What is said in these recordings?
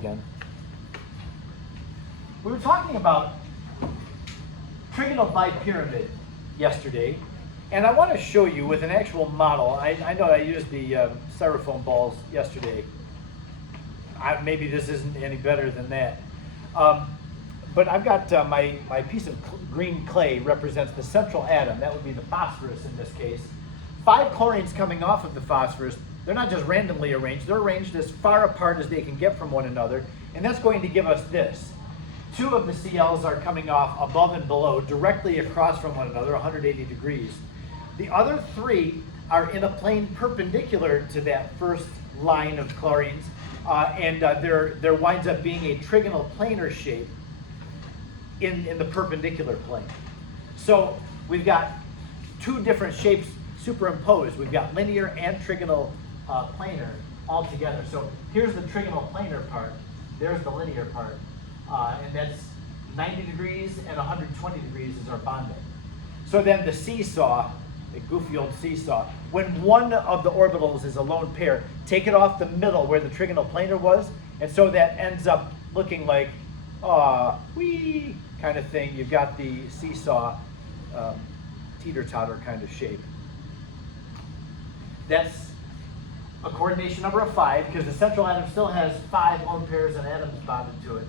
Again. We were talking about trigonal bipyramid yesterday, and I want to show you with an actual model. I know I used the styrofoam balls yesterday. Maybe this isn't any better than that. But I've got my piece of green clay represents the central atom. That would be the phosphorus in this case. 5 chlorines coming off of the phosphorus. They're not just randomly arranged. They're arranged as far apart as they can get from one another. And that's going to give us this. 2 of the CLs are coming off above and below, directly across from one another, 180 degrees. The other 3 are in a plane perpendicular to that first line of chlorines. There winds up being a trigonal planar shape in the perpendicular plane. So we've got 2 different shapes superimposed. We've got linear and trigonal planar all together. So here's the trigonal planar part, there's the linear part, and that's 90 degrees and 120 degrees is our bonding. So then the seesaw, the goofy old seesaw, when one of the orbitals is a lone pair, take it off the middle where the trigonal planar was, and so that ends up looking like wee kind of thing. You've got the seesaw teeter-totter kind of shape. That's a coordination number of 5 because the central atom still has 5 lone pairs and atoms bonded to it.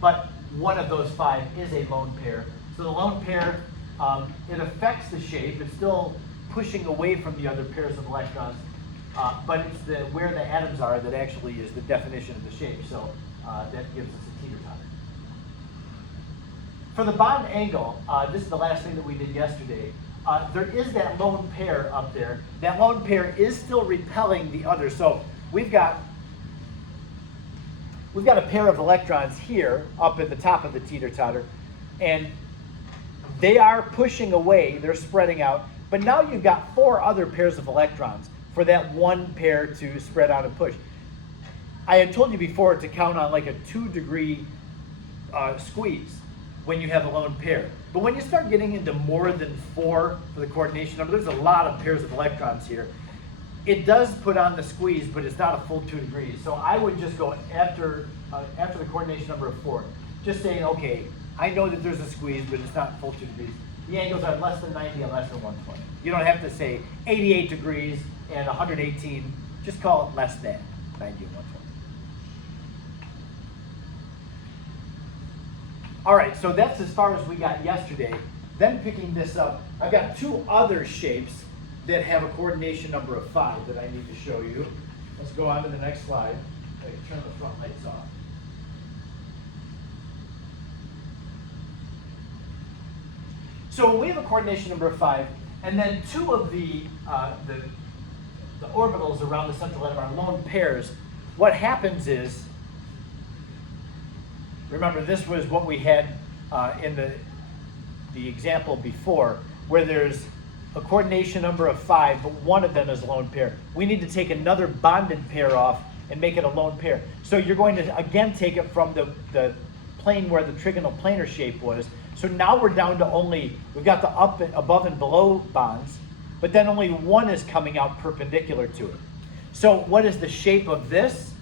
But one of those 5 is a lone pair. So the lone pair, it affects the shape. It's still pushing away from the other pairs of electrons, but it's where the atoms are that actually is the definition of the shape. So that gives us a teeter-totter. For the bond angle, this is the last thing that we did yesterday. There is that lone pair up there. That lone pair is still repelling the other. So we've got a pair of electrons here up at the top of the teeter-totter, and they are pushing away, they're spreading out, but now you've got 4 other pairs of electrons for that one pair to spread out and push. I had told you before to count on like a 2-degree squeeze when you have a lone pair. But when you start getting into more than 4 for the coordination number, there's a lot of pairs of electrons here. It does put on the squeeze, but it's not a full 2 degrees. So I would just go after the coordination number of 4, just saying, okay, I know that there's a squeeze, but it's not full 2 degrees. The angles are less than 90 and less than 120. You don't have to say 88 degrees and 118. Just call it less than 90 and 120. All right, so that's as far as we got yesterday. Then picking this up, I've got 2 other shapes that have a coordination number of 5 that I need to show you. Let's go on to the next slide. I can turn the front lights off. So we have a coordination number of 5, and then 2 of the orbitals around the central atom are lone pairs. What happens is, remember, this was what we had in the example before, where there's a coordination number of 5, but one of them is a lone pair. We need to take another bonded pair off and make it a lone pair. So you're going to, again, take it from the plane where the trigonal planar shape was. So now we're down to we've got the above and below bonds, but then only one is coming out perpendicular to it. So what is the shape of this?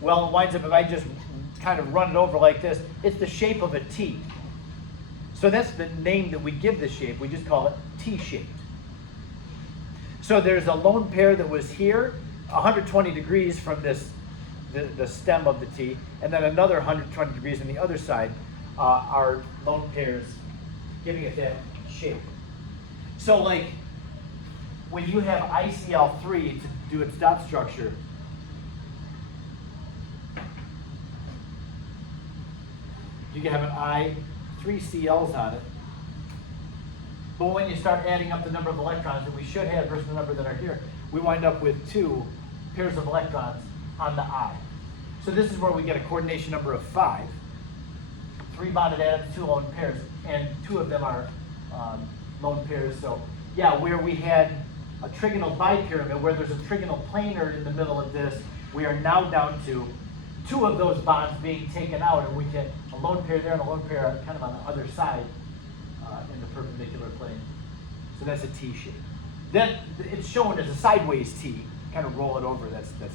Well, it winds up, if I just kind of run it over like this, it's the shape of a T. So that's the name that we give this shape. We just call it T-shaped. So there's a lone pair that was here, 120 degrees from the stem of the T, and then another 120 degrees on the other side are lone pairs, giving it that shape. So like when you have ICl3 to do its dot structure, you can have an I, 3 CLs on it. But when you start adding up the number of electrons that we should have versus the number that are here, we wind up with 2 pairs of electrons on the I. So this is where we get a coordination number of 5. 3 bonded atoms, 2 lone pairs, and 2 of them are lone pairs. So yeah, where we had a trigonal bipyramid, where there's a trigonal planar in the middle of this, we are now down to 2 of those bonds being taken out, and we get a lone pair there and a lone pair kind of on the other side in the perpendicular plane. So that's a T shape. Then it's shown as a sideways T. Kind of roll it over, that's a T.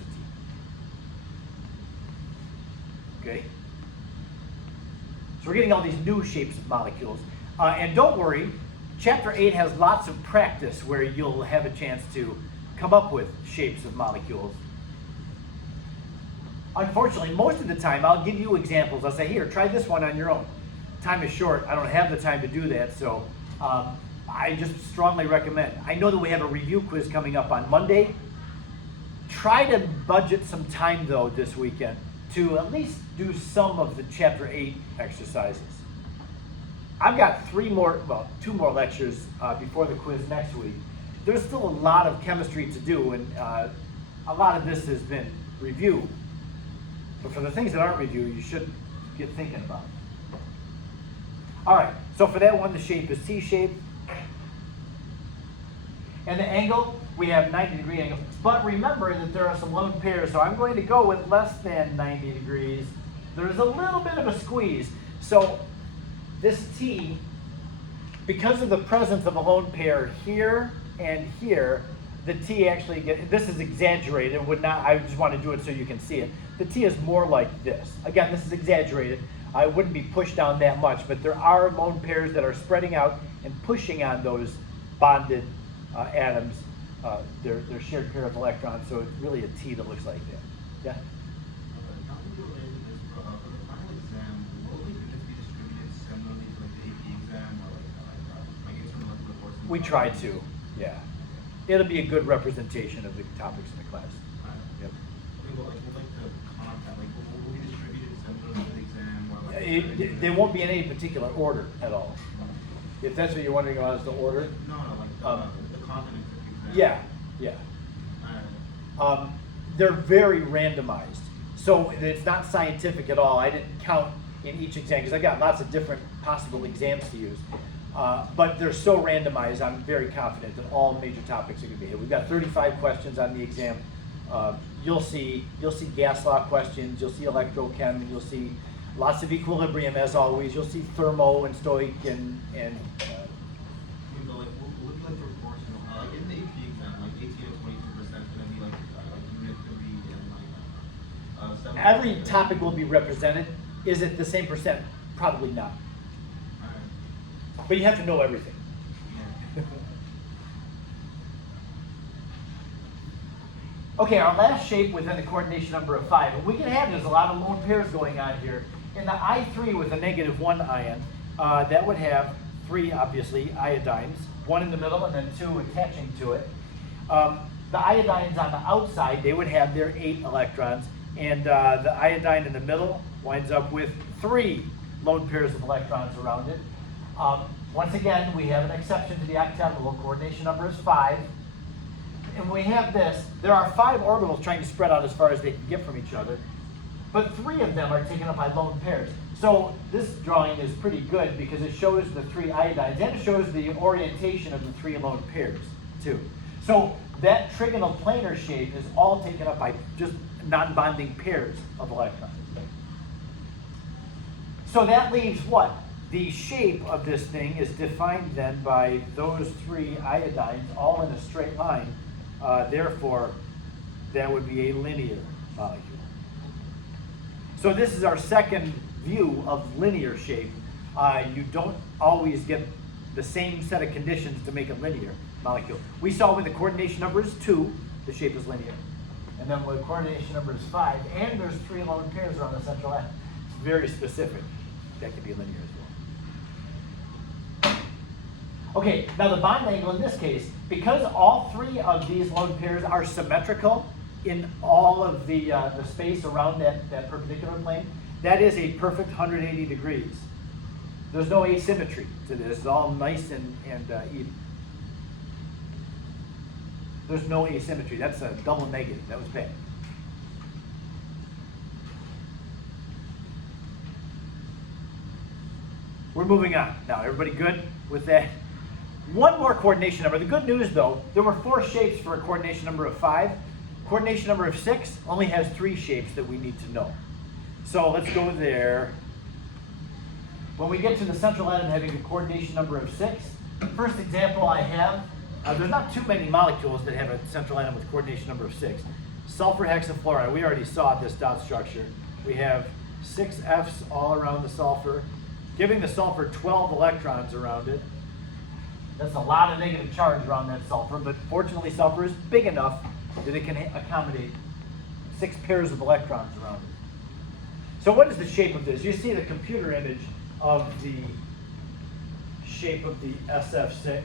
okay? So we're getting all these new shapes of molecules. And don't worry, Chapter 8 has lots of practice where you'll have a chance to come up with shapes of molecules. Unfortunately, most of the time, I'll give you examples. I'll say, here, try this one on your own. Time is short. I don't have the time to do that, so I just strongly recommend. I know that we have a review quiz coming up on Monday. Try to budget some time, though, this weekend to at least do some of the Chapter 8 exercises. I've got two more lectures before the quiz next week. There's still a lot of chemistry to do, and a lot of this has been review. But for the things that aren't review, you should get thinking about. All right, so for that one, the shape is T-shaped. And the angle, we have 90-degree angle. But remember that there are some lone pairs, so I'm going to go with less than 90 degrees. There's a little bit of a squeeze. So this T, because of the presence of a lone pair here and here, the T actually this is exaggerated. It would not, I just want to do it so you can see it. The T is more like this. Again, this is exaggerated. I wouldn't be pushed down that much, but there are lone pairs that are spreading out and pushing on those bonded atoms, their shared pair of electrons, so it's really a T that looks like that. Yeah? We try to, yeah. It'll be a good representation of the topics in the class. Yep. They won't be in any particular order at all. If that's what you're wondering about, is the order? No, the content of the Yeah, exam. yeah. They're very randomized. So it's not scientific at all. I didn't count in each exam because I got lots of different possible exams to use. But they're so randomized, I'm very confident that all major topics are going to be hit. We've got 35 questions on the exam. You'll see gas law questions, you'll see electrochem, you'll see lots of equilibrium as always. You'll see thermo and stoic and in the AP exam, like 18 to 22% going to be like unit could be in like every topic will be represented. Is it the same percent? Probably not. But you have to know everything. Yeah. Okay, our last shape within the coordination number of 5. And we can have, there's a lot of lone pairs going on here. In the I3 with a -1 ion, that would have 3, obviously, iodines, 1 in the middle and then 2 attaching to it. The iodines on the outside, they would have their 8 electrons, and the iodine in the middle winds up with 3 lone pairs of electrons around it. Once again, we have an exception to the octet rule. Coordination number is 5. And when we have this, there are 5 orbitals trying to spread out as far as they can get from each other, but 3 of them are taken up by lone pairs. So this drawing is pretty good because it shows the 3 iodines and it shows the orientation of the 3 lone pairs too. So that trigonal planar shape is all taken up by just non-bonding pairs of electrons. So that leaves what? The shape of this thing is defined then by those 3 iodines all in a straight line. Therefore, that would be a linear molecule. So this is our second view of linear shape. You don't always get the same set of conditions to make a linear molecule. We saw when the coordination number is 2, the shape is linear. And then when the coordination number is 5, and there's 3 lone pairs around the central end, it's very specific. That can be linear as well. Okay, now the bond angle in this case, because all 3 of these lone pairs are symmetrical in all of the space around that perpendicular plane, that is a perfect 180 degrees. There's no asymmetry to this. It's all nice and even. There's no asymmetry. That's a double negative. That was bad. We're moving on. Now, everybody good with that? One more coordination number. The good news, though, there were 4 shapes for a coordination number of 5. Coordination number of 6 only has 3 shapes that we need to know. So let's go there. When we get to the central atom having a coordination number of 6, the first example I have, there's not too many molecules that have a central atom with coordination number of 6. Sulfur hexafluoride, we already saw this dot structure. We have 6 F's all around the sulfur, giving the sulfur 12 electrons around it. That's a lot of negative charge around that sulfur, but fortunately sulfur is big enough that it can accommodate 6 pairs of electrons around it. So what is the shape of this? You see the computer image of the shape of the SF6.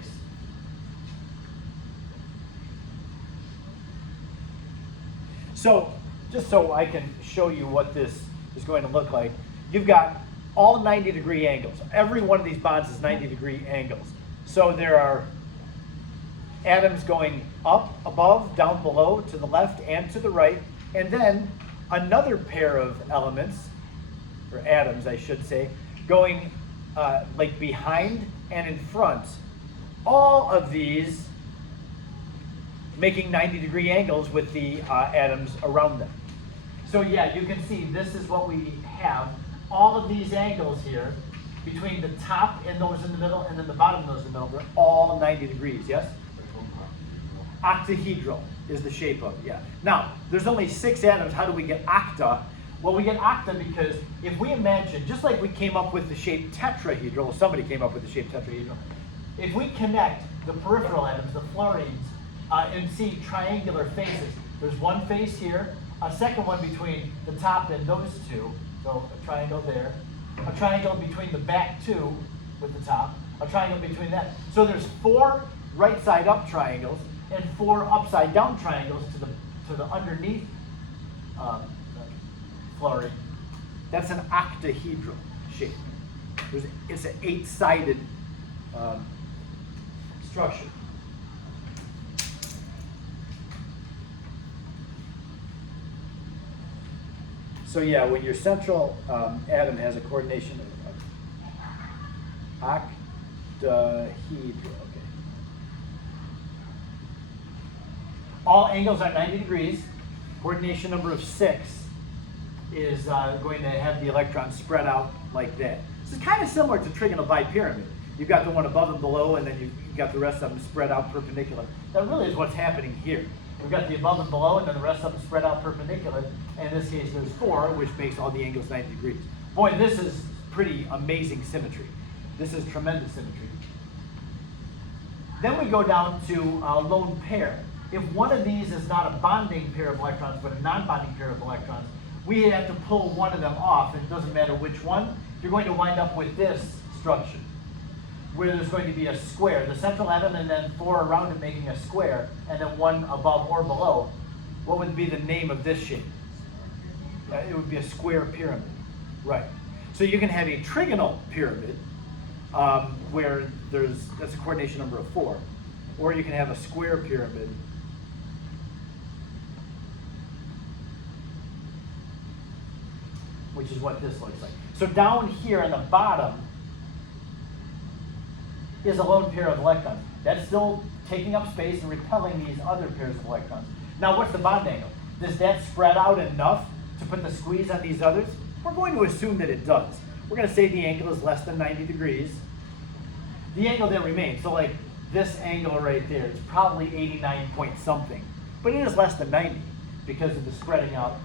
So just so I can show you what this is going to look like, you've got all 90-degree angles. Every one of these bonds is 90-degree angles. So there are atoms going up, above, down below, to the left and to the right, and then another pair of elements, or atoms I should say, going like behind and in front. All of these making 90-degree angles with the atoms around them. So yeah, you can see this is what we have. All of these angles here, between the top and those in the middle, and then the bottom and those in the middle, they're all 90 degrees, yes? Octahedral is the shape of it, yeah. Now, there's only 6 atoms. How do we get octa? Well, we get octa because if we imagine, just like we came up with the shape tetrahedral, or somebody came up with the shape tetrahedral, if we connect the peripheral atoms, the fluorines, and see triangular faces, there's one face here, a second one between the top and those two, so a triangle there, a triangle between the back two with the top, a triangle between that. So there's 4 right side up triangles and 4 upside down triangles to the underneath fluorine. That's an octahedral shape. It's an 8-sided structure. So yeah, when your central atom has a coordination of octahedral, okay. All angles are 90 degrees. Coordination number of 6 is going to have the electrons spread out like that. This is kind of similar to trigonal bipyramid. You've got the one above and below, and then you've got the rest of them spread out perpendicular. That really is what's happening here. We've got the above and below, and then the rest of them spread out perpendicular. And in this case, there's 4, which makes all the angles 90 degrees. Boy, this is pretty amazing symmetry. This is tremendous symmetry. Then we go down to a lone pair. If one of these is not a bonding pair of electrons, but a non-bonding pair of electrons, we have to pull one of them off. And it doesn't matter which one. You're going to wind up with this structure, where there's going to be a square, the central atom, and then 4 around it making a square, and then 1 above or below. What would be the name of this shape? It would be a square pyramid, right? So you can have a trigonal pyramid where that's a coordination number of 4, or you can have a square pyramid which is what this looks like. So down here on the bottom is a lone pair of electrons. That's still taking up space and repelling these other pairs of electrons. Now what's the bond angle? Does that spread out enough to put the squeeze on these others? We're going to assume that it does. We're going to say the angle is less than 90 degrees. The angle that remains, so like this angle right there, is probably 89 point something, but it is less than 90 because of the spreading out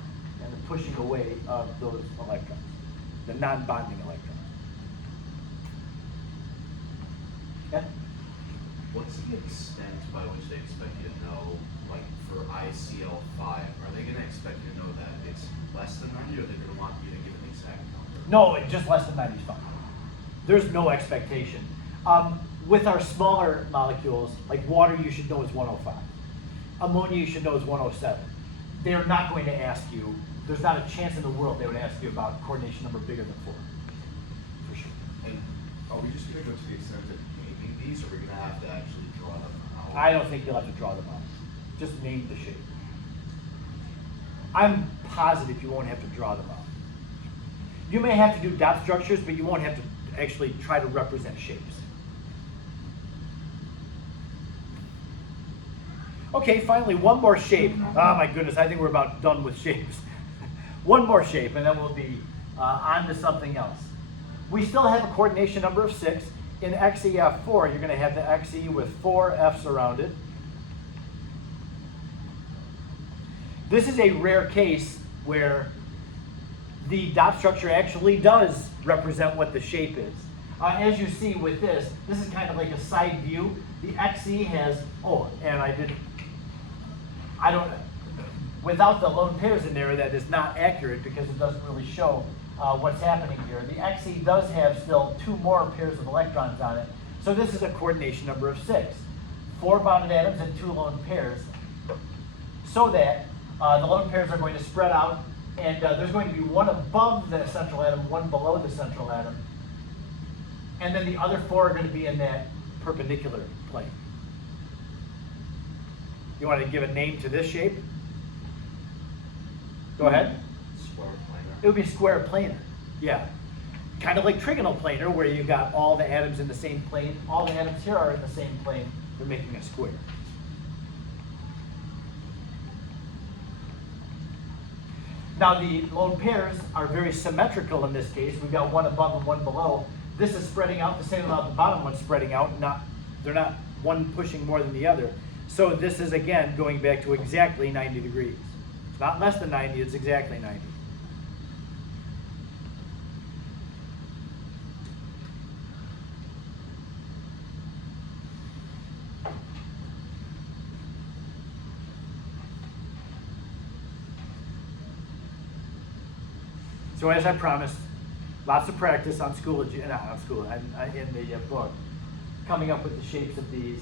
and the pushing away of those electrons, the non-bonding electrons. Yeah? What's the extent by which they expect you to know, like for ICL5, are they going to expect you to know that it's less than 90, or are they going to want you to give an exact number? No, just less than 90 is fine. There's no expectation. With our smaller molecules, like water you should know is 105. Ammonia you should know is 107. They're not going to ask you, there's not a chance in the world they would ask you about coordination number bigger than 4, for sure. And are we just going to go to the extent of naming these, or are we going to have to actually draw them out? I don't think you'll have to draw them out. Just name the shape. I'm positive you won't have to draw them out. You may have to do dot structures, but you won't have to actually try to represent shapes. Okay, finally, one more shape. Oh my goodness, I think we're about done with shapes. One more shape, and then we'll be on to something else. We still have a coordination number of 6. In XeF4, you're going to have the Xe with 4 F's around it. This is a rare case where the dot structure actually does represent what the shape is. As you see with this is kind of like a side view. The XE has, without the lone pairs in there, that is not accurate because it doesn't really show what's happening here. The XE does have still 2 more pairs of electrons on it. So this is a coordination number of 6. 4 bonded atoms and 2 lone pairs, so that the lone pairs are going to spread out, and there's going to be one above the central atom, one below the central atom, and then the other 4 are going to be in that perpendicular plane. You want to give a name to this shape? Go ahead. Square planar. It would be square planar, yeah. Kind of like trigonal planar, where you've got all the atoms in the same plane. All the atoms here are in the same plane. They're making a square. Now the lone pairs are very symmetrical in this case. We've got one above and one below. This is spreading out the same amount the bottom one's spreading out. They're not one pushing more than the other. So this is again going back to exactly 90 degrees. It's not less than 90, it's exactly 90. So as I promised, lots of practice on Schoology, in the book, coming up with the shapes of these.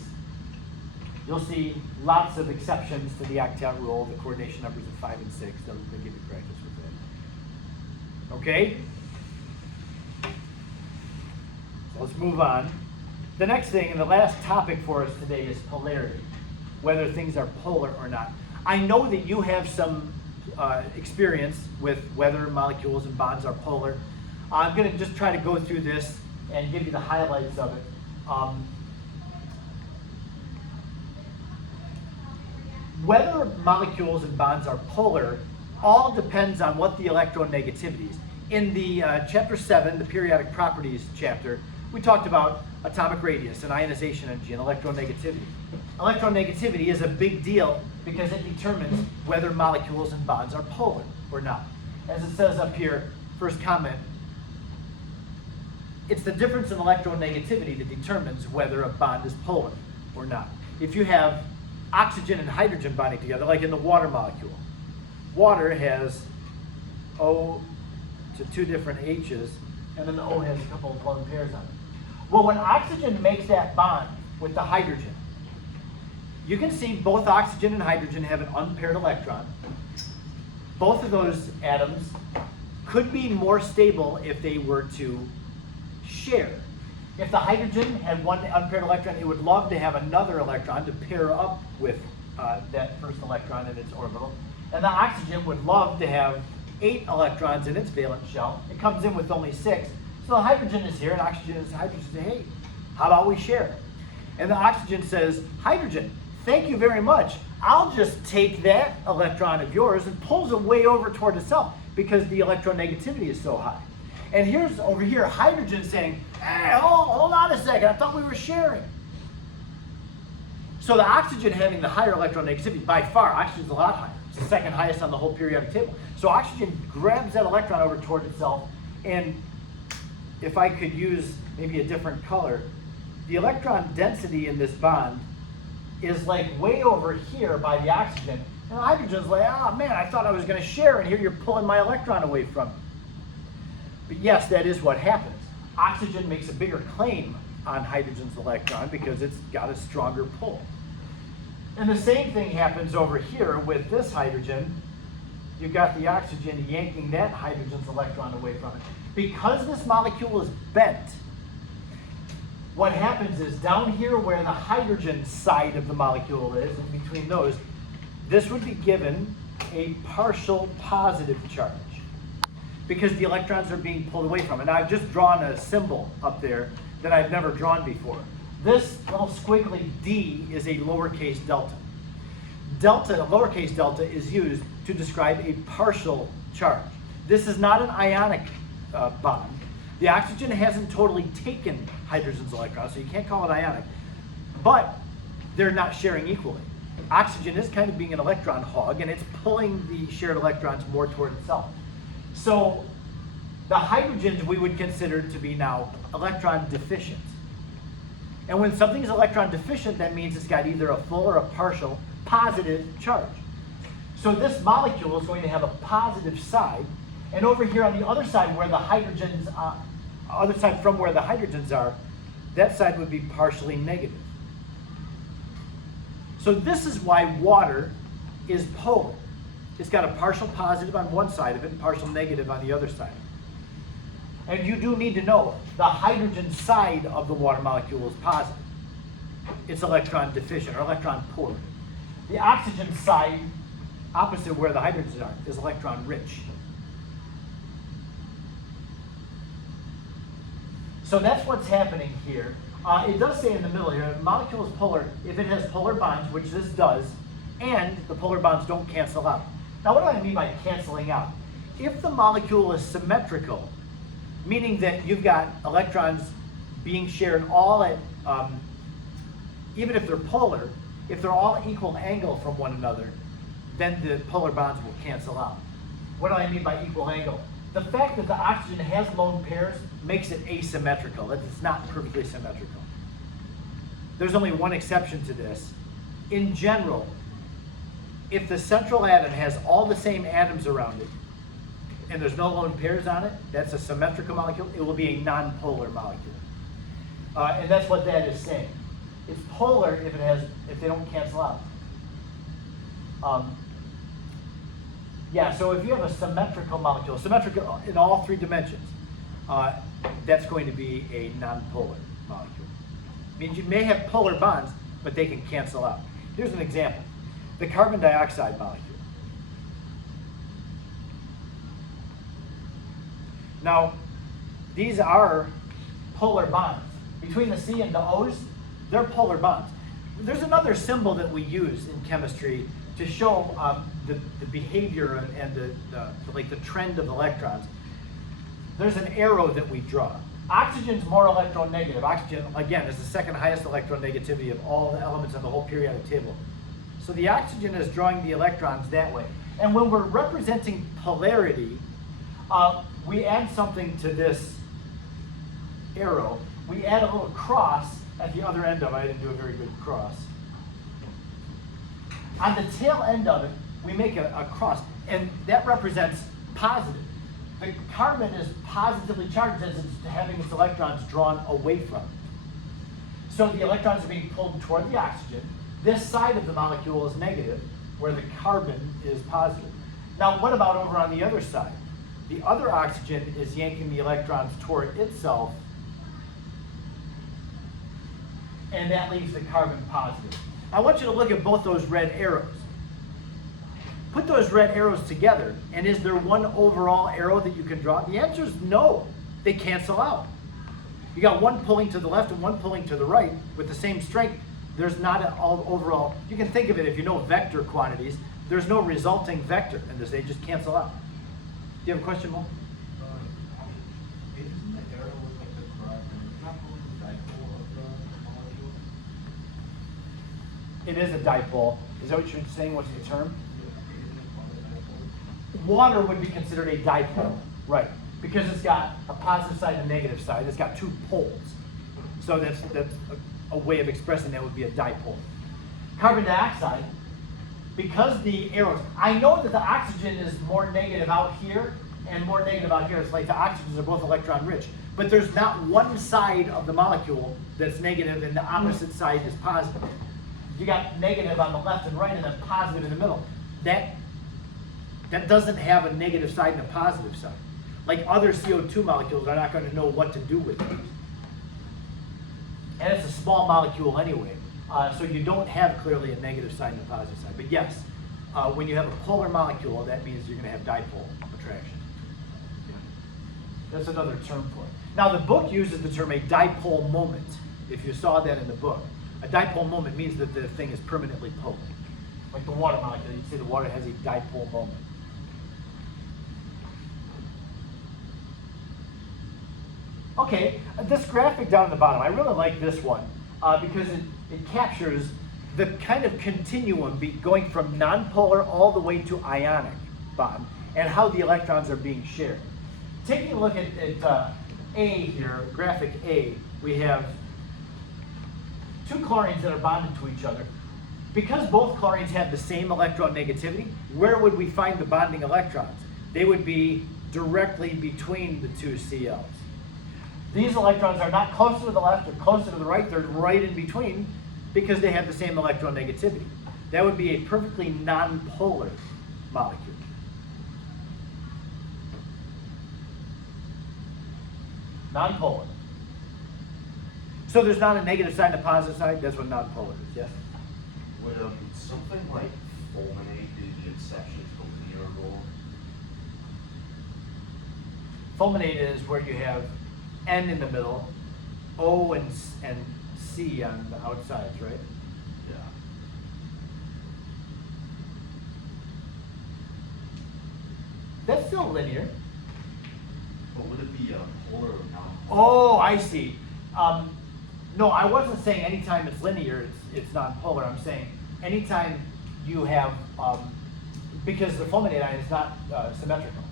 You'll see lots of exceptions to the octet rule, the coordination numbers of 5 and 6. They'll give you practice with that. Okay? So let's move on. The next thing, and the last topic for us today, is polarity, whether things are polar or not. I know that you have some experience with whether molecules and bonds are polar. I'm going to just try to go through this and give you the highlights of it. Whether molecules and bonds are polar all depends on what the electronegativity is. In the chapter 7, the periodic properties chapter, we talked about atomic radius and ionization energy and electronegativity. Electronegativity is a big deal because it determines whether molecules and bonds are polar or not. As it says up here, first comment, it's the difference in electronegativity that determines whether a bond is polar or not. If you have oxygen and hydrogen bonding together, like in the water molecule, water has O to 2 different H's, and then the O has a couple of lone pairs on it. Well, when oxygen makes that bond with the hydrogen, you can see both oxygen and hydrogen have an unpaired electron. Both of those atoms could be more stable if they were to share. If the hydrogen had one unpaired electron, it would love to have another electron to pair up with that first electron in its orbital. And the oxygen would love to have 8 electrons in its valence shell. It comes in with only 6. So the hydrogen is here, and hydrogen says, hey, how about we share? And the oxygen says, hydrogen, thank you very much. I'll just take that electron of yours and pulls it way over toward itself because the electronegativity is so high. And here's over here, hydrogen saying, hey, hold on a second, I thought we were sharing. So the oxygen having the higher electronegativity, by far, oxygen's a lot higher. It's the second highest on the whole periodic table. So oxygen grabs that electron over toward itself, and if I could use maybe a different color, the electron density in this bond is like way over here by the oxygen, and the hydrogen's like, oh man, I thought I was gonna share, and here you're pulling my electron away from me. But yes, that is what happens. Oxygen makes a bigger claim on hydrogen's electron because it's got a stronger pull. And the same thing happens over here with this hydrogen. You've got the oxygen yanking that hydrogen's electron away from it. Because this molecule is bent, what happens is down here where the hydrogen side of the molecule is, in between those, this would be given a partial positive charge because the electrons are being pulled away from it. Now I've just drawn a symbol up there that I've never drawn before. This little squiggly d is a lowercase delta. Delta, lowercase delta, is used to describe a partial charge. This is not an ionic bond. The oxygen hasn't totally taken hydrogen's electron, so you can't call it ionic. But they're not sharing equally. Oxygen is kind of being an electron hog, and it's pulling the shared electrons more toward itself. So The hydrogens we would consider to be now electron deficient. And when something's electron deficient, that means it's got either a full or a partial positive charge. So this molecule is going to have a positive side, and over here on the other side where the hydrogens, other side from where the hydrogens are, that side would be partially negative. So this is why water is polar. It's got a partial positive on one side of it and partial negative on the other side. And you do need to know the hydrogen side of the water molecule is positive. It's electron deficient or electron poor. The oxygen side, opposite where the hydrogens are, is electron rich. So that's what's happening here. It does say in the middle here, the molecule is polar if it has polar bonds, which this does, and the polar bonds don't cancel out. Now what do I mean by canceling out? If the molecule is symmetrical, meaning that you've got electrons being shared all at, even if they're polar, if they're all equal angle from one another, then the polar bonds will cancel out. What do I mean by equal angle? The fact that the oxygen has lone pairs makes it asymmetrical. It's not perfectly symmetrical. There's only one exception to this. In general, if the central atom has all the same atoms around it, and there's no lone pairs on it, that's a symmetrical molecule. It will be a non-polar molecule. And that's what that is saying. It's polar if they don't cancel out. Yeah, so if you have a symmetrical molecule, symmetrical in all three dimensions, that's going to be a non-polar molecule. Means you may have polar bonds, but they can cancel out. Here's an example. The carbon dioxide molecule. Now, these are polar bonds. Between the C and the O's, they're polar bonds. There's another symbol that we use in chemistry to show the behavior and the trend of electrons. There's an arrow that we draw. Oxygen's more electronegative. Oxygen, again, is the second highest electronegativity of all the elements on the whole periodic table. So the oxygen is drawing the electrons that way. And when we're representing polarity, we add something to this arrow. We add a little cross at the other end of it. I didn't do a very good cross. On the tail end of it, we make a cross, and that represents positive. The carbon is positively charged as it's having its electrons drawn away from it. So the electrons are being pulled toward the oxygen. This side of the molecule is negative, where the carbon is positive. Now, what about over on the other side? The other oxygen is yanking the electrons toward itself, and that leaves the carbon positive. I want you to look at both those red arrows. Put those red arrows together, and is there one overall arrow that you can draw? The answer is no. They cancel out. You got one pulling to the left and one pulling to the right with the same strength. There's not an overall, you can think of it if you know vector quantities, there's no resulting vector in this, they just cancel out. Do you have a question, Mo? Isn't the arrow with like the cross and it's not going to the dipole of the molecule? It is a dipole. Is that what you're saying? What's the term? Isn't it called a dipole? Water would be considered a dipole, right? Because it's got a positive side and a negative side. It's got two poles. So that's a way of expressing that would be a dipole. Carbon dioxide, because the arrows, I know that the oxygen is more negative out here and more negative out here. It's like the oxygens are both electron rich, but there's not one side of the molecule that's negative and the opposite side is positive. You got negative on the left and right and then positive in the middle. That doesn't have a negative side and a positive side. Like other CO2 molecules are not going to know what to do with it. And it's a small molecule anyway, so you don't have clearly a negative side and a positive side. But yes, when you have a polar molecule, that means you're going to have dipole attraction. That's another term for it. Now the book uses the term a dipole moment, if you saw that in the book. A dipole moment means that the thing is permanently polar. Like the water molecule, you'd say the water has a dipole moment. Okay, this graphic down at the bottom, I really like this one because it captures the kind of continuum going from nonpolar all the way to ionic bond and how the electrons are being shared. taking a look at A here, graphic A, we have two chlorines that are bonded to each other. Because both chlorines have the same electronegativity, where would we find the bonding electrons? They would be directly between the two CLs. These electrons are not closer to the left or closer to the right, they're right in between because they have the same electronegativity. That would be a perfectly nonpolar molecule. Nonpolar. So there's not a negative side and a positive side, that's what nonpolar is, yes? Would something like fulminate be the exception to the linear rule? Fulminate is where you have N in the middle, O and C on the outsides, right? Yeah. That's still linear. But would it be polar or non-polar? Oh, I see. No, I wasn't saying anytime it's linear, it's non-polar. I'm saying anytime you have, because the fulminate ion is not symmetrical.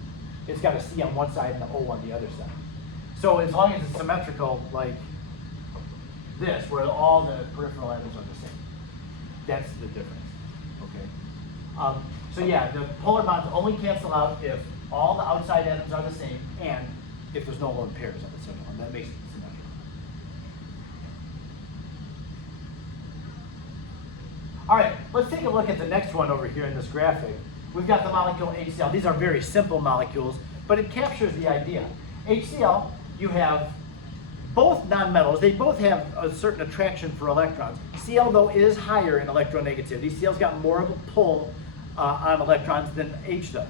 It's got a C on one side and an O on the other side. So as long as it's symmetrical, like this, where all the peripheral atoms are the same, that's the difference, okay? So yeah, the polar bonds only cancel out if all the outside atoms are the same and if there's no lone pairs on the center one. That makes it symmetrical. All right, let's take a look at the next one over here in this graphic. We've got the molecule HCl. These are very simple molecules, but it captures the idea. HCl, you have both nonmetals. They both have a certain attraction for electrons. Cl, though, is higher in electronegativity. Cl's got more of a pull on electrons than H does.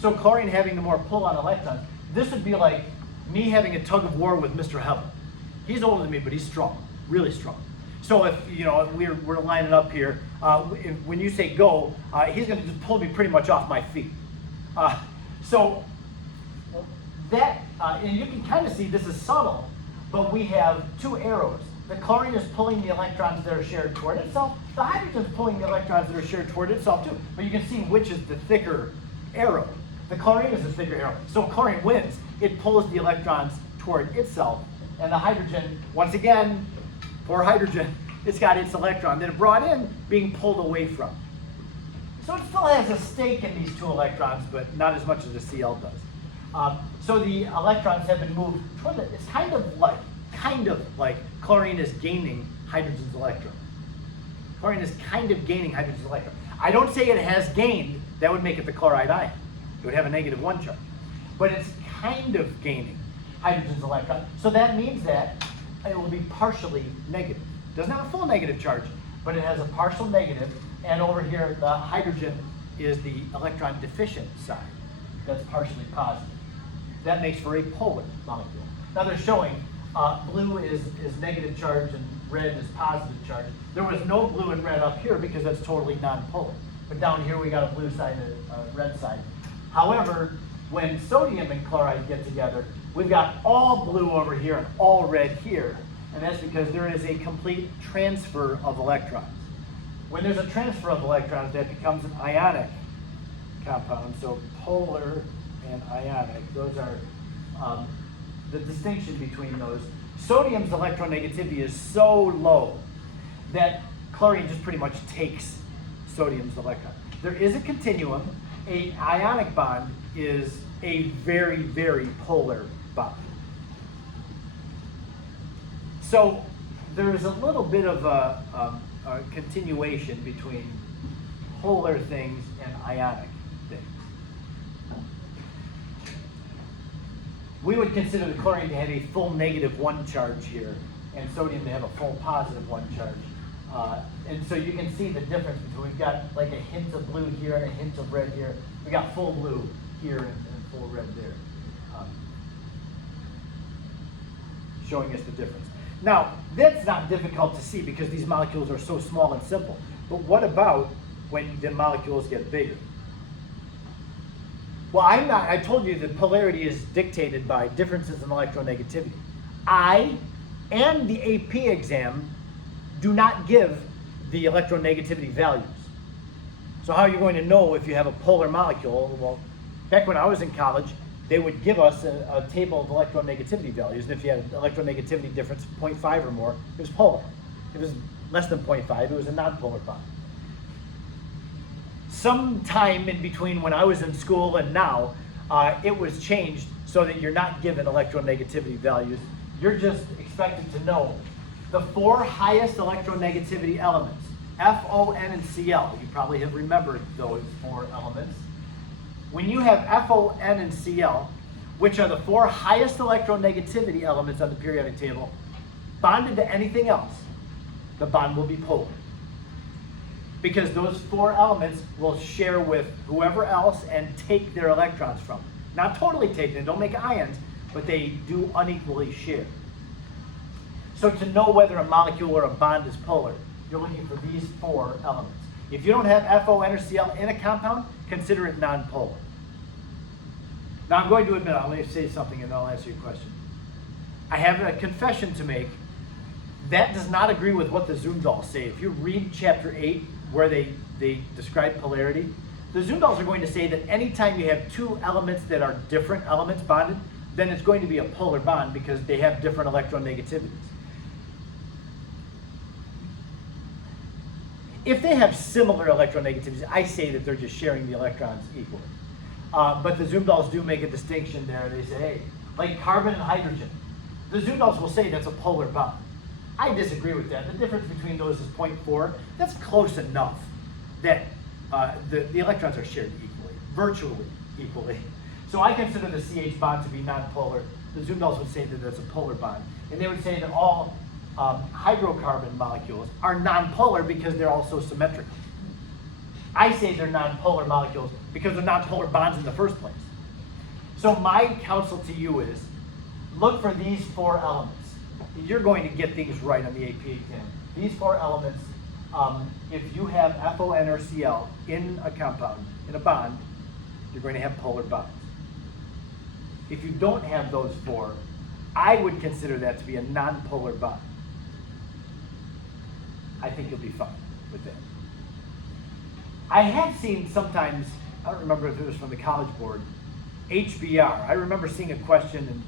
So chlorine having the more pull on electrons, this would be like me having a tug of war with Mr. Hevel. He's older than me, but he's strong, really strong. So if we're lining up here, when you say go, he's going to just pull me pretty much off my feet. So that, and you can kind of see this is subtle, but we have two arrows. The chlorine is pulling the electrons that are shared toward itself. The hydrogen is pulling the electrons that are shared toward itself too. But you can see which is the thicker arrow. The chlorine is the thicker arrow. So chlorine wins. It pulls the electrons toward itself. And the hydrogen, once again, poor hydrogen, it's got its electron that it brought in being pulled away from. So it still has a stake in these two electrons, but not as much as the Cl does. So the electrons have been moved toward it. It's kind of like chlorine is gaining hydrogen's electron. Chlorine is kind of gaining hydrogen's electron. I don't say it has gained, that would make it the chloride ion. It would have a -1 charge. But it's kind of gaining hydrogen's electron. So that means that it will be partially negative. Doesn't have a full negative charge, but it has a partial negative, and over here the hydrogen is the electron deficient side. That's partially positive. That makes for a polar molecule. Now they're showing blue is negative charge and red is positive charge. There was no blue and red up here because that's totally non-polar. But down here we got a blue side and a red side. However, when sodium and chloride get together, we've got all blue over here and all red here. And that's because there is a complete transfer of electrons. When there's a transfer of electrons, that becomes an ionic compound. So polar and ionic, those are the distinction between those. Sodium's electronegativity is so low that chlorine just pretty much takes sodium's electron. There is a continuum. An ionic bond is a very, very polar bond. So there's a little bit of a continuation between polar things and ionic things. We would consider the chlorine to have a full -1 charge here, and sodium to have a full +1 charge. And so you can see the difference between, we've got like a hint of blue here and a hint of red here. We got full blue here and full red there, showing us the difference. Now, that's not difficult to see because these molecules are so small and simple. But what about when the molecules get bigger? Well, I told you that polarity is dictated by differences in electronegativity. I and the AP exam do not give the electronegativity values. So how are you going to know if you have a polar molecule? Well, back when I was in college, they would give us a table of electronegativity values, and if you had an electronegativity difference of 0.5 or more, it was polar. If it was less than 0.5, it was a nonpolar bond. Sometime in between when I was in school and now, it was changed so that you're not given electronegativity values. You're just expected to know the 4 highest electronegativity elements, F, O, N, and Cl. You probably have remembered those 4 elements. When you have F, O, N, and Cl, which are the 4 highest electronegativity elements on the periodic table, bonded to anything else, the bond will be polar. Because those 4 elements will share with whoever else and take their electrons from them. Not totally take them, don't make ions, but they do unequally share. So to know whether a molecule or a bond is polar, you're looking for these 4 elements. If you don't have F, O, N, or Cl in a compound, consider it nonpolar. Now I'm going to admit, I'll let you say something and then I'll answer your question. I have a confession to make. That does not agree with what the Zumdals say. If you read chapter 8, where they describe polarity, the Zumdals are going to say that anytime you have 2 elements that are different elements bonded, then it's going to be a polar bond because they have different electronegativities. If they have similar electronegativities, I say that they're just sharing the electrons equally. But the Zumdals do make a distinction there. They say, hey, like carbon and hydrogen. The Zumdals will say that's a polar bond. I disagree with that. The difference between those is 0.4. That's close enough that the electrons are shared equally, virtually equally. So I consider the CH bond to be nonpolar. The Zumdals would say that that's a polar bond. And they would say that all hydrocarbon molecules are nonpolar because they're also symmetrical. I say they're nonpolar molecules because they're nonpolar bonds in the first place. So my counsel to you is, look for these 4 elements. You're going to get things right on the AP exam. These 4 elements, if you have F, O, N, or Cl in a compound, in a bond, you're going to have polar bonds. If you don't have those 4, I would consider that to be a nonpolar bond. I think you'll be fine with that. I have seen sometimes, I don't remember if it was from the College Board, HBr. I remember seeing a question and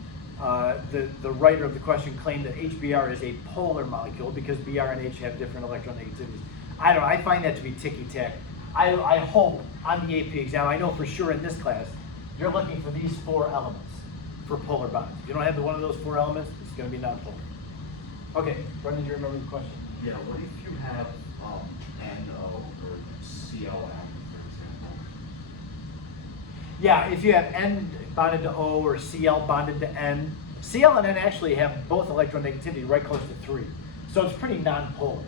the writer of the question claimed that HBr is a polar molecule because Br and H have different electronegativities. I don't know, I find that to be ticky-tack. I hope on the AP exam, I know for sure in this class, you're looking for these 4 elements for polar bonds. If you don't have one of those 4 elements, it's going to be nonpolar. Okay, Brendan, do you remember the question? Yeah, what if you have NO or CLN, for example? Yeah, if you have N bonded to O or Cl bonded to N, Cl and N actually have both electronegativity right close to 3. So it's pretty nonpolar.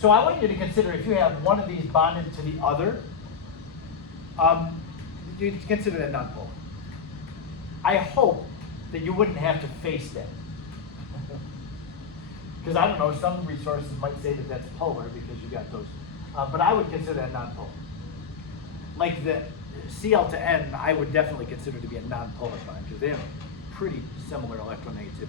So I want you to consider if you have one of these bonded to the other, you consider that nonpolar. I hope that you wouldn't have to face that. Because I don't know, some resources might say that that's polar because you got those. But I would consider that nonpolar. Like the Cl to N, I would definitely consider to be a nonpolar bond because they have pretty similar electronegativities.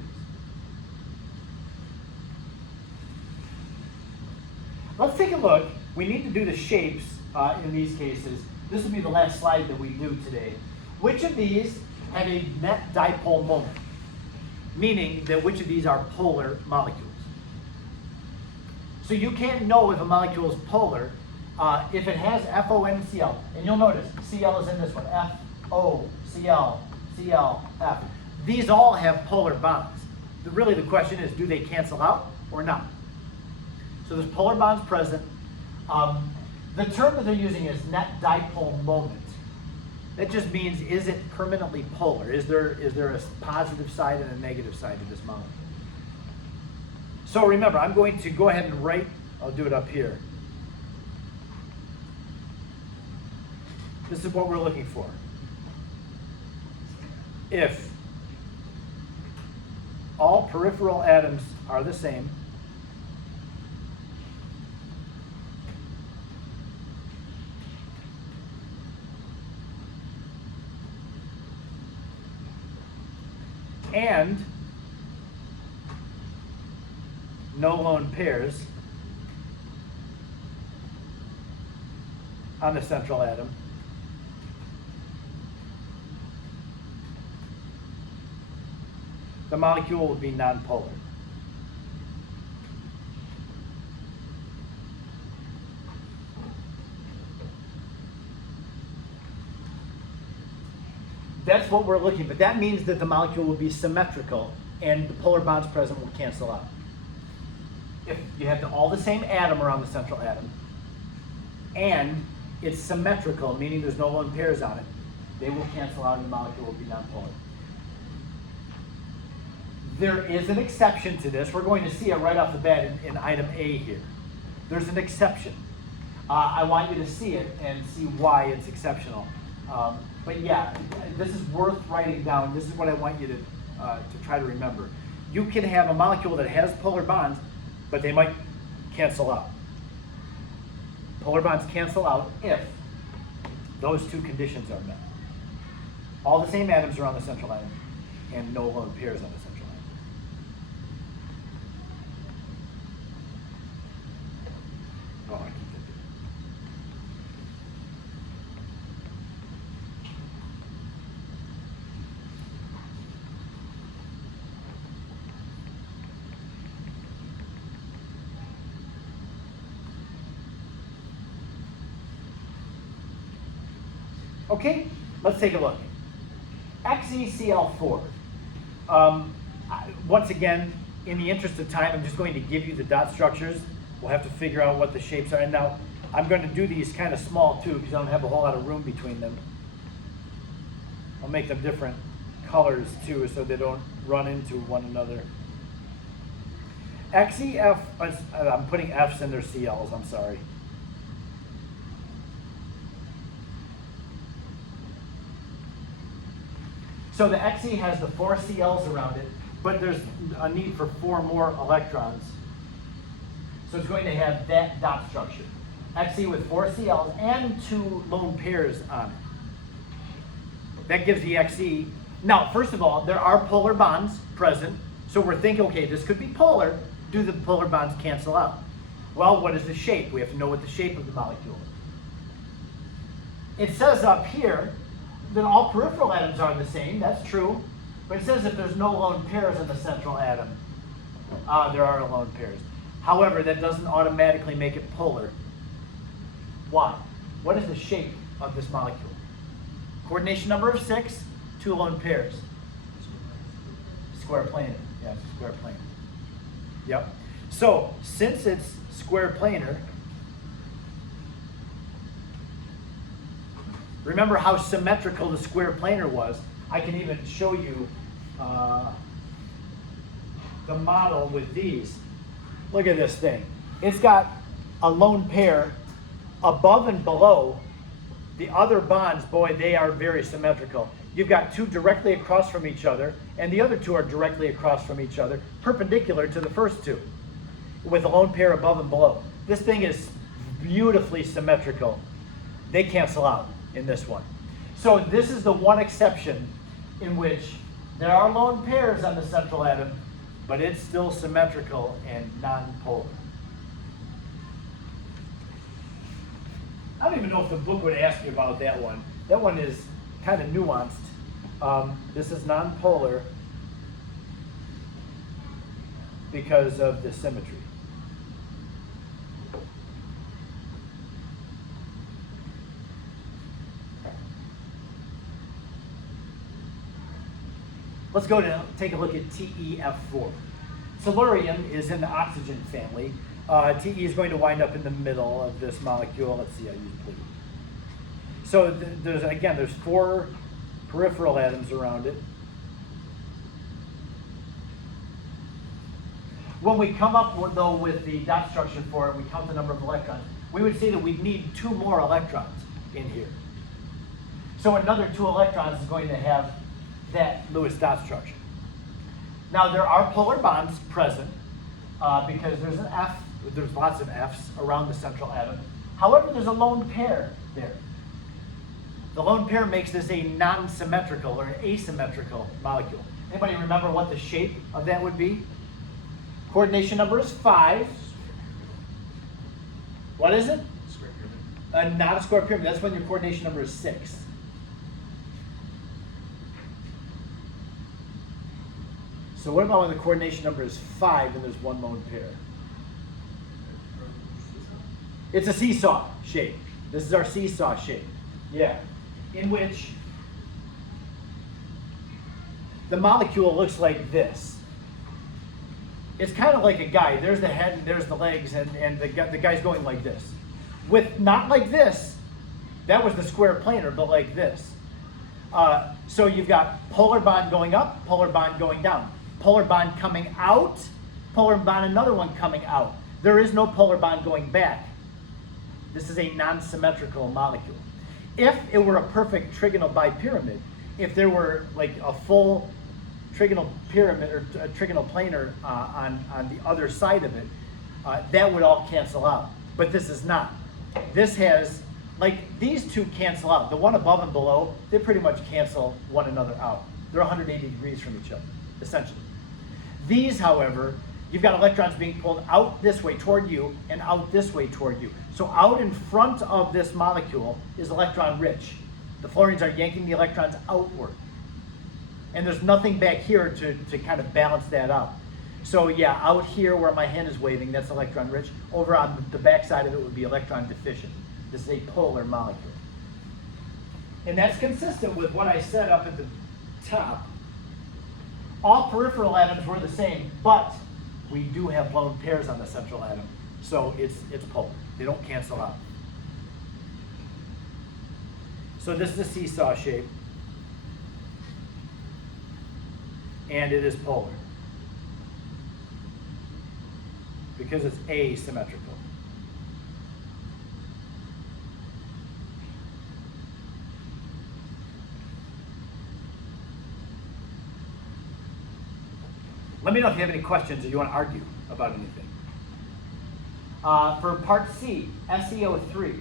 Let's take a look. We need to do the shapes in these cases. This will be the last slide that we do today. Which of these have a net dipole moment? Meaning that which of these are polar molecules. So you can't know if a molecule is polar if it has F, O, N, and Cl. And you'll notice Cl is in this one. F, O, Cl, Cl, F. These all have polar bonds. Really the question is, do they cancel out or not? So there's polar bonds present. The term that they're using is net dipole moment. That just means, is it permanently polar? Is there a positive side and a negative side to this molecule? So remember, I'm going to go ahead and write, I'll do it up here. This is what we're looking for. If all peripheral atoms are the same, and no lone pairs on the central atom, the molecule will be nonpolar. That's what we're looking, but that means that the molecule will be symmetrical and the polar bonds present will cancel out. If you have all the same atom around the central atom and it's symmetrical, meaning there's no lone pairs on it, they will cancel out and the molecule will be nonpolar. There is an exception to this. We're going to see it right off the bat in item A here. There's an exception. I want you to see it and see why it's exceptional. But yeah, this is worth writing down. This is what I want you to try to remember. You can have a molecule that has polar bonds, but they might cancel out. Polar bonds cancel out if those two conditions are met. All the same atoms are on the central atom and no lone pairs on the central atom. Oh, I keep it. Okay, let's take a look. XeCl4. Once again, in the interest of time, I'm just going to give you the dot structures. We'll have to figure out what the shapes are. And now, I'm going to do these kind of small too, because I don't have a whole lot of room between them. I'll make them different colors too, so they don't run into one another. XeF, I'm putting F's in their CLs, I'm sorry. So the Xe has the 4 CLs around it, but there's a need for 4 more electrons. So it's going to have that dot structure. Xe with 4 CLs and 2 lone pairs on it. That gives the Xe. Now, first of all, there are polar bonds present. So we're thinking, okay, this could be polar. Do the polar bonds cancel out? Well, what is the shape? We have to know what the shape of the molecule is. It says up here that all peripheral atoms are the same. That's true. But it says if there's no lone pairs in the central atom, there are lone pairs. However, that doesn't automatically make it polar. Why? What is the shape of this molecule? Coordination number of 6, 2 lone pairs. Square planar. Yeah, it's square planar. Yep. So, since it's square planar, remember how symmetrical the square planar was. I can even show you the model with these. Look at this thing. It's got a lone pair above and below. The other bonds, boy, they are very symmetrical. You've got 2 directly across from each other, and the other 2 are directly across from each other, perpendicular to the first 2, with a lone pair above and below. This thing is beautifully symmetrical. They cancel out in this one. So this is the one exception in which there are lone pairs on the central atom, but it's still symmetrical and non-polar. I don't even know if the book would ask you about that one. That one is kind of nuanced. This is non-polar because of the symmetry. Let's go to take a look at TeF4. Tellurium is in the oxygen family. Te is going to wind up in the middle of this molecule. Let's see, I use blue. So there's 4 peripheral atoms around it. When we come up with the dot structure for it, we count the number of electrons. We would say that we need 2 more electrons in here. So another 2 electrons is going to have that Lewis dot structure. Now there are polar bonds present because there's an F, there's lots of F's around the central atom. However, there's a lone pair there. The lone pair makes this a non-symmetrical or an asymmetrical molecule. Anybody remember what the shape of that would be? Coordination number is 5. What is it? Square pyramid. Not a square pyramid. That's when your coordination number is 6. So what about when the coordination number is 5 and there's one lone pair? It's a seesaw shape. This is our seesaw shape. Yeah. In which the molecule looks like this. It's kind of like a guy. There's the head and there's the legs, and the guy's going like this. With not like this, that was the square planar, but like this. So you've got polar bond going up, polar bond going down. Polar bond coming out, polar bond another one coming out. There is no polar bond going back. This is a non-symmetrical molecule. If it were a perfect trigonal bipyramid, if there were like a full trigonal pyramid or a trigonal planar on the other side of it, that would all cancel out. But this is not. This has, like, these two cancel out. The one above and below, they pretty much cancel one another out. They're 180 degrees from each other, essentially. These, however, you've got electrons being pulled out this way toward you and out this way toward you. So out in front of this molecule is electron rich. The fluorines are yanking the electrons outward. And there's nothing back here to kind of balance that out. So yeah, out here where my hand is waving, that's electron rich. Over on the back side of it would be electron deficient. This is a polar molecule. And that's consistent with what I said up at the top. All peripheral atoms were the same, but we do have lone pairs on the central atom. So it's polar. They don't cancel out. So this is a seesaw shape. And it is polar. Because it's asymmetrical. Let me know if you have any questions or you want to argue about anything. For part C, SeO3.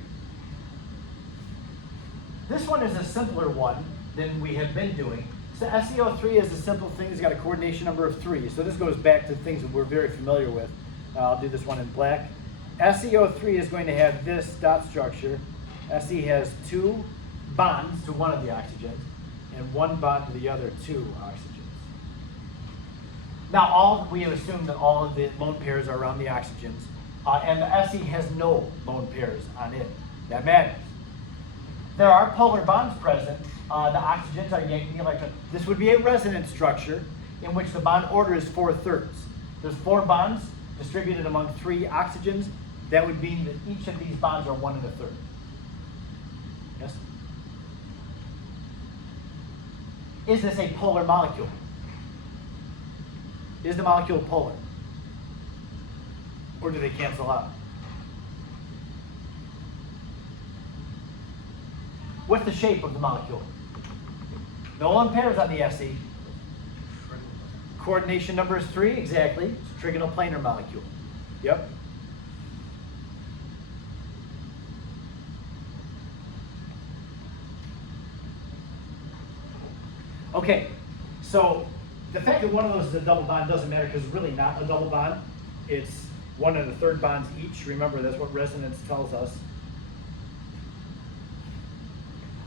This one is a simpler one than we have been doing. So SeO3 is a simple thing. It's got a coordination number of 3. So this goes back to things that we're very familiar with. I'll do this one in black. SeO3 is going to have this dot structure. Se has 2 bonds to one of the oxygens and 1 bond to the other 2 oxygens. Now, we have assumed that all of the lone pairs are around the oxygens, and the Se has no lone pairs on it. That matters. There are polar bonds present. The oxygens are yanking the electron. This would be a resonance structure in which the bond order is 4/3. There's 4 bonds distributed among 3 oxygens. That would mean that each of these bonds are 1 1/3. Yes? Is this a polar molecule? Is the molecule polar? Or do they cancel out? What's the shape of the molecule? No lone pairs on the Se. Coordination number is 3, exactly. It's a trigonal planar molecule. Yep. Okay, so the fact that one of those is a double bond doesn't matter because it's really not a double bond. It's 1 1/3 bonds each. Remember, that's what resonance tells us.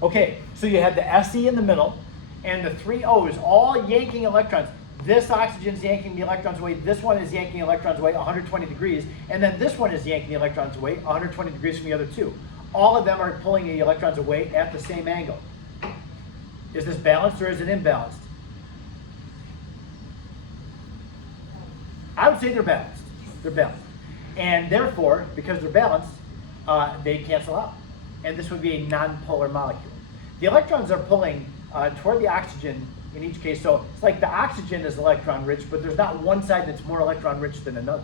Okay, so you have the Se in the middle and the 3 O's all yanking electrons. This oxygen's yanking the electrons away. This one is yanking electrons away 120 degrees. And then this one is yanking the electrons away 120 degrees from the other 2. All of them are pulling the electrons away at the same angle. Is this balanced or is it imbalanced? I would say they're balanced. They're balanced. And therefore, because they're balanced, they cancel out. And this would be a non-polar molecule. The electrons are pulling toward the oxygen in each case. So it's like the oxygen is electron rich, but there's not one side that's more electron rich than another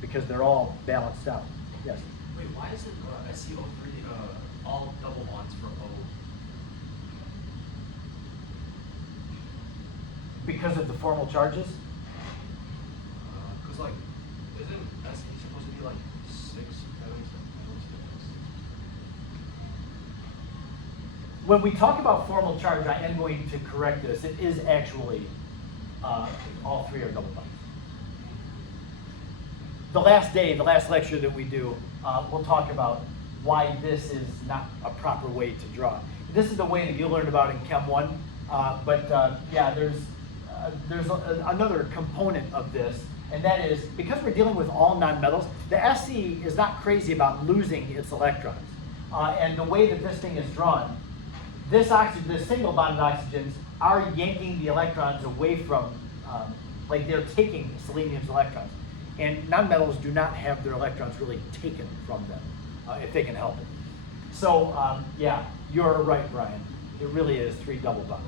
because they're all balanced out. Yes? Wait, why is it SeO3 all double bonds for O? Because of the formal charges? Because like, isn't Se supposed to be like 6 atoms? When we talk about formal charge, I am going to correct this. It is actually all 3 are double bonds. The last lecture that we do, we'll talk about why this is not a proper way to draw. This is the way that you learned about in Chem 1, but yeah, there's another component of this, and that is because we're dealing with all nonmetals, the SE is not crazy about losing its electrons. And the way that this thing is drawn, this single bonded oxygens are yanking the electrons away from, like they're taking selenium's electrons. And nonmetals do not have their electrons really taken from them, if they can help it. So yeah, you're right, Brian. It really is 3 double bonds.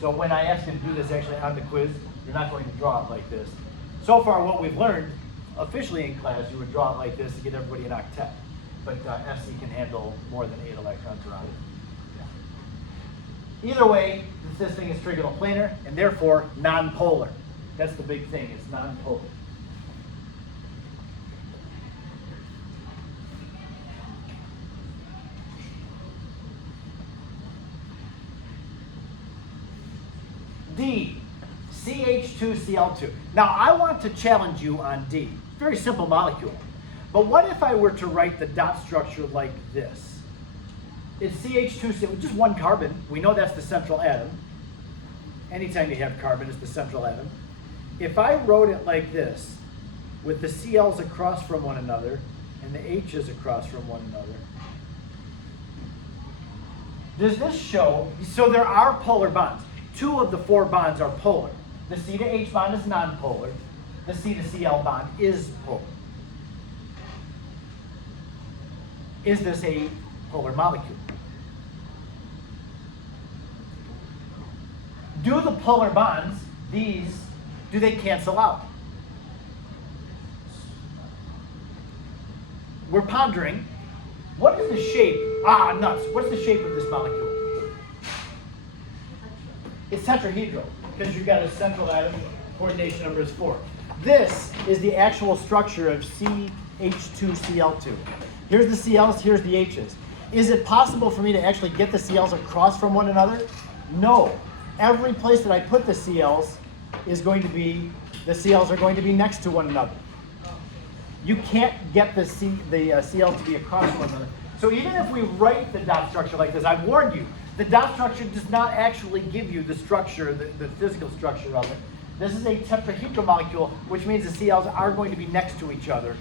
So when I ask you to do this actually on the quiz, you're not going to draw it like this. So far what we've learned, officially in class, you would draw it like this to get everybody an octet. But SE can handle more than 8 electrons around it. Yeah. Either way, this thing is trigonal planar and therefore nonpolar. That's the big thing, it's nonpolar. D, CH2Cl2. Now I want to challenge you on D. Very simple molecule. But what if I were to write the dot structure like this? It's CH2Cl, just 1 carbon. We know that's the central atom. Anytime you have carbon, it's the central atom. If I wrote it like this, with the Cl's across from one another and the H's across from one another, does this show, so there are polar bonds. 2 of the 4 bonds are polar. The C to H bond is nonpolar. The C to Cl bond is polar. Is this a polar molecule? Do the polar bonds, these, do they cancel out? We're pondering, what is the shape, nuts, what's the shape of this molecule? It's tetrahedral, because you've got a central atom, coordination number is 4. This is the actual structure of CH2Cl2. Here's the Cl's, here's the H's. Is it possible for me to actually get the Cl's across from one another? No. Every place that I put the Cl's is going to be, the Cl's are going to be next to one another. You can't get the Cl to be across from one another. So even if we write the dot structure like this, I've warned you, the dot structure does not actually give you the structure, the physical structure of it. This is a tetrahedral molecule, which means the Cl's are going to be next to each other,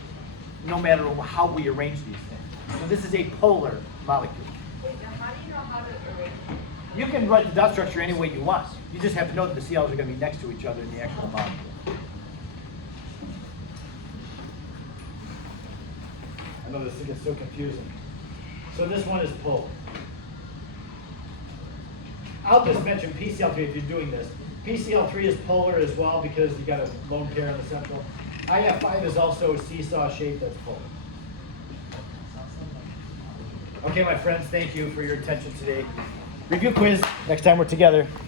no matter how we arrange these things. So this is a polar molecule. Wait, now how do you know how to arrange it? You can write the dot structure any way you want. You just have to know that the Cl's are going to be next to each other in the actual molecule. I know this gets so confusing. So this one is polar. I'll just mention PCl3 if you're doing this. PCl3 is polar as well because you got a lone pair in the central. IF5 is also seesaw shape, that's polar. Okay, my friends, thank you for your attention today. Review quiz next time we're together.